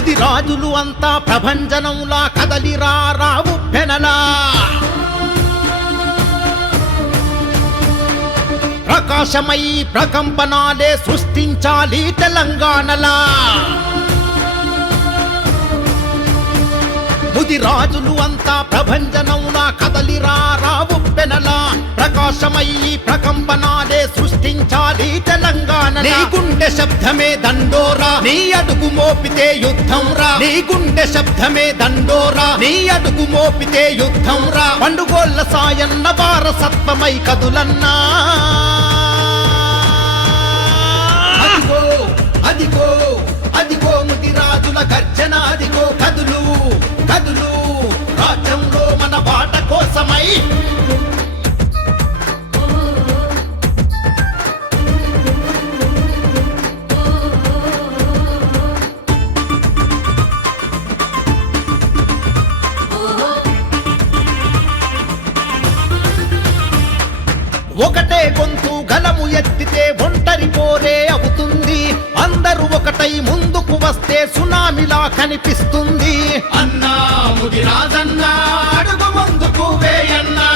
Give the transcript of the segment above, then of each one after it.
ముది రాజులు అంతా ప్రభంజనంలా కదలిరా రావు పెనలా ప్రకాశమై ప్రకంపనాలే సృష్టించాలి తెలంగాణలా ముది రాజులు అంతా ప్రభంజనంలా కదలిరా రావు పెనలా ప్రకాశమై ప్రకంపనాలే సృష్టించాలి తెలంగాణ నీ గుండె శబ్దమే దండోరా నీ అడుగు మోపితే యుద్ధం రా నీ గుండె శబ్దమే దండోరా నీ అడుగు మోపితే యుద్ధం రా పండుగోళ్ళ సాయన్న వారసత్వమై కదులన్నా అదిగో అదిగో అదిగో ముది రాజుల గర్జన అదిగో కదులు కదులు రాజ్యంలో మన బాట కోసమై ఒకటే గొంతు గలము ఎత్తితే ఒంటరి పోరే అవుతుంది అందరూ ఒకటై ముందుకు వస్తే సునామిలా కనిపిస్తుంది అన్నా ముది రాజన్నా అడుగు ముందుకు వేయన్నా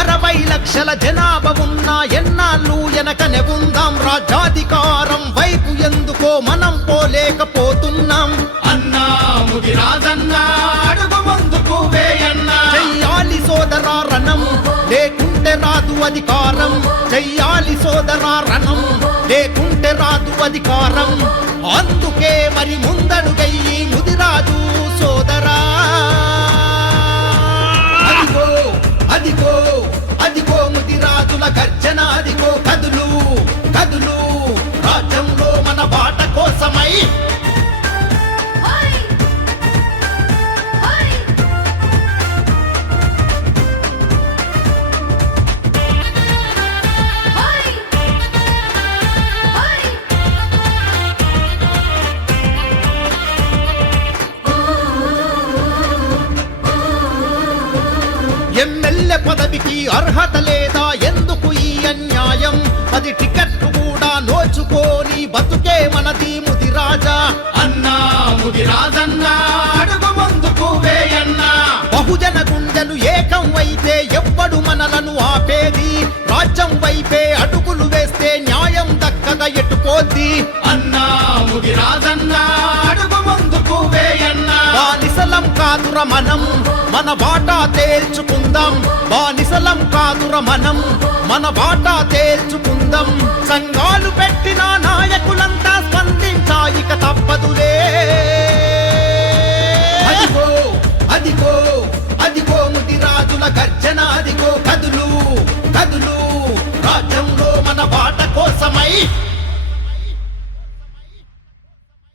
60 లక్షల జనాభా ఉన్నా ఎన్నాళ్ళు వెనకనే ఉందాం రాజ్యాధికారం వైపు ఎందుకో మనం పోలేకపోతున్నాం అన్నా ముది రాజన్నా అడుగు ముందుకు వేయన్నా చెయ్యాలి సోదరా రణం లేకుంటే రాదు అధికారం చెయ్యాలి సోదరా రణం లేకుంటే రాదు అధికారం అందుకే మరి ముందడుగయ్యి ముదిరాజు సోదరా అదిగో అదిగో అదిగో ముదిరాజుల గర్జన అదిగో కదులు కదులు రాజ్యంలో మన బాట కోసమై ఎమ్మెల్యే పదవికి అర్హత లేదా ఎందుకు ఈ అన్యాయం 10 టికెట్లు కూడా నోచుకోని బతుకే మనది ముది రాజా అన్నా ముది రాజన్నా అడుగు ముందుకు వేయన్నా బహుజన గుండెలు ఏకం అయితే ఎవ్వడు మనలను ఆపేది రాజ్యం వైపే అడుగులు వేస్తే న్యాయం దక్కగా ఎట్టుపోద్ది అన్నా ముది రాజన్నా అడుగు ముందుకు వేయన్నా బానిసలం కాదుర మనం మన బాటా తేల్చుకుందాం బానిసలం కాదుర మనం మన బాటా తేల్చుకుందాం సంఘాలు పెట్టిన నాయకులంతా